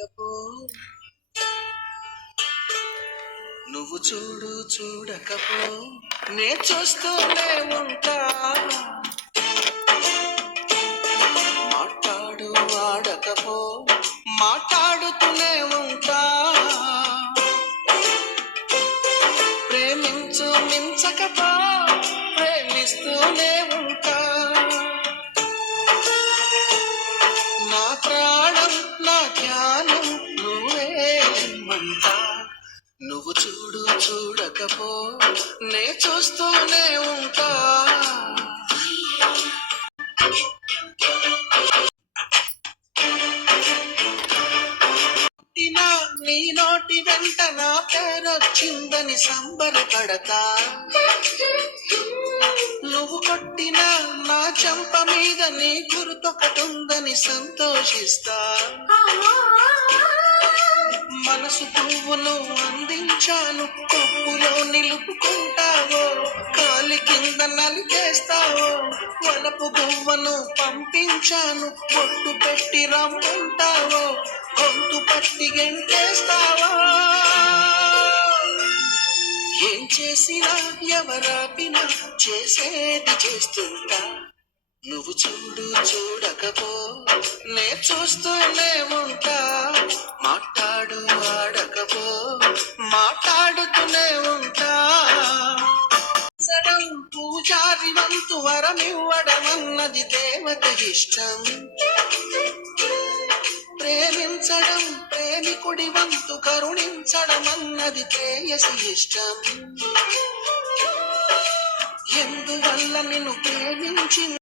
చూడకపో నువ్వు చూడు చూడకపో నే చూస్తూనే ఉంటా మాట్లాడు ఆడకపో మాట్లాడుతూనే ఉంటా ప్రేమించు మించకపో ప్రేమిస్తూనే ఉంటా నా ప్రాణం నా ధ్యానం నువ్వేమంటా నువ్వు చూడు చూడకపో నే చూస్తూనే ఉంటా నీ నోటి వెంట నా పేరొచ్చిందని సంబరపడతా నువ్వు కొట్టిన నా చెంప మీద నీ గుర్తొకటుందని సంతోషిస్తా మనసు పువ్వును అందించాను కొప్పులో నిలుపుకుంటావో కాలి కింద నలిపేస్తావో వలపు గువ్వను పంపించాను బొట్టు పెట్టి రమ్మంటావో గొంతు పట్టి గెంటేస్తావా ఏం చేసినా ఎవరాపినా చేసేది చేస్తుంటా నువ్వు చూడు చూడకపో నే చూస్తూనే ఉంటా మాట్లాడు ఆడకపో మాట్లాడుతూనే ఉంటా సడం పూజారి వంతు వరమివ్వడమన్నది దేవత ఇష్టం ప్రేమించడం ప్రేమికుడి వంతు కరుణించడం అన్నది ప్రేయసి ఇష్టం ఎందువల్ల నిన్ను ప్రేమించి